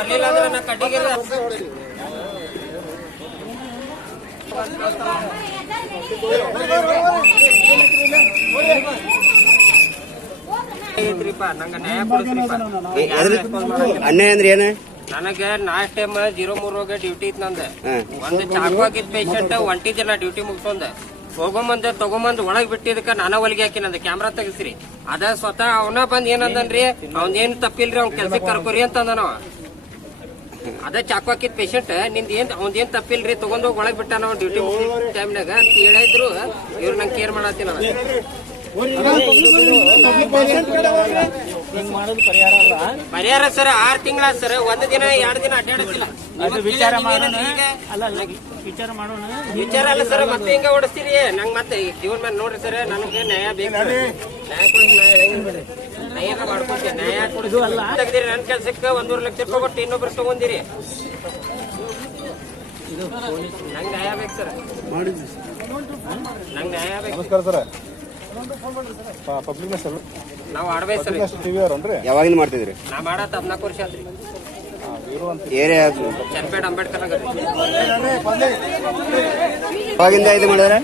ಬರ್ಲಿಲ್ಲ ಅಂದ್ರೆ ನಾ ಕಡ್ಡಿಗೆ ಐತ್ರಿಪ್ಪ ನಂಗ ನ್ಯಾಯ ಕೊಡಿಸ್ರಿಪ್ಪ. ಅನ್ಯಾಯ ಅಂದ್ರೆ ಏನ? ನನಗೆ ನಾಸ್ಟ್ ಟೈಮ್ ಜೀರೋ ಮೂರ್ ಹೋಗಿ ಡ್ಯೂಟಿ ಇತ್ತು ನಂದು. ಒಂದು ಚಾಕು ಹಾಕಿದ ಪೇಷಂಟ್ ಒಂಟಿ ಜನ ಡ್ಯೂಟಿ ಮುಗಿಸೊಂದ ಹೋಗೊಂಬಂದ ತಗೊಂಬಂದ್ ಒಳಗ್ ಬಿಟ್ಟಿದಕ್ಕ ನಾನ ಹೊಲಿಗೆ ಹಾಕಿ ನಂದು ಕ್ಯಾಮ್ರಾ ತೆಗಿಸ್ರಿ. ಅದ ಸ್ವತಃ ಅವನ ಬಂದ್ ಏನಂದನ್ರಿ? ಅವನ್ ಏನ್ ತಪ್ಪಿಲ್ರಿ? ಅವ್ನ ಕೆಲ್ಸಕ್ಕೆ ಕರ್ಕೋರಿ ಅಂತ ಅಂದ ನಾವ ಅದ ಚಾಕು ಹಾಕಿದ ಪೇಷಂಟ್ನಿಂದ ಏನ್ ಅವ್ನ್ ಏನ್ ತಪ್ಪಿಲ್ರಿ ತಗೊಂಡೋಗಿ ಒಳಗ್ ಬಿಟ್ಟ ನಾವು ಡ್ಯೂಟಿ ಟೈಮ್ನಾಗ ಅಂತ ಹೇಳಿದ್ರು ಇವ್ರು ನಂಗೆ ಕೇರ್ ಮಾಡತ್ತಿ ನಾನು. ಹಿಂಗ್ ಮಾಡೋದು ಪರಿಹಾರ ಸರ್ ಆರ್ ತಿಂಗಳ ಸರ್. ಒಂದ್ ದಿನ ಎರಡ್ ದಿನ ಅಡ್ಡಾಡತ್ತಿಲ್ಲ ವಿಚಾರ ಮಾಡೋಣ? ವಿಚಾರ ಮಾಡೋಣ? ವಿಚಾರ ಅಲ್ಲ ಸರ್ ಮತ್ತೆ ಹಿಂಗ ಓಡಿಸ್ತೀರಿ? ನಂಗ್ ಮತ್ತೆ ಜೀವನ ಮೇಲೆ ನೋಡ್ರಿ ಸರ್ ನನಗೆ ನ್ಯಾಯ ಬೇಕು. ನ್ಯಾಯ ಕೊಡಿ ನ್ಯಾಯ ಕೊಡಿದು ಅಲ್ಲ. ತೆಗ್ದಿರಿ ನನ್ನ ಕೆಲ್ಸಕ್ಕೆ ಒಂದೂವರೆ ಲಕ್ಷ ರೂಪಾಯಿ ಕೊಟ್ಟು ಇನ್ನೊಬ್ರು ತಗೊಂದಿರಿ ನಂಗೆ ನ್ಯಾಯ ಬೇಕು ಸರ್. ನಂಗೆ ನ್ಯಾಯ ಬೇಕು. ನಮಸ್ಕಾರ ಸರ್. ಪಬ್ಲಿಕ್ ಸರ್ ನಾವು ಆಡ್ಬೇಕು ಸರ್. ಟಿವಿ ಅವ್ರನ್ರಿ? ಯಾವಾಗಿಂದ ಮಾಡ್ತಿದ್ರಿ? ನಾ ಮಾಡತ್ತ ಹದ್ನಾಲ್ಕು ವರ್ಷ ಆತ್ರಿ. ಏರಿಯಾ ಚನ್ಪೇಟ್ ಅಂಬೇಡ್ಕರ್ ನಗರ. ಯಾವಾಗಿಂದ ಇದು ಮಾಡಿದಾರೆ?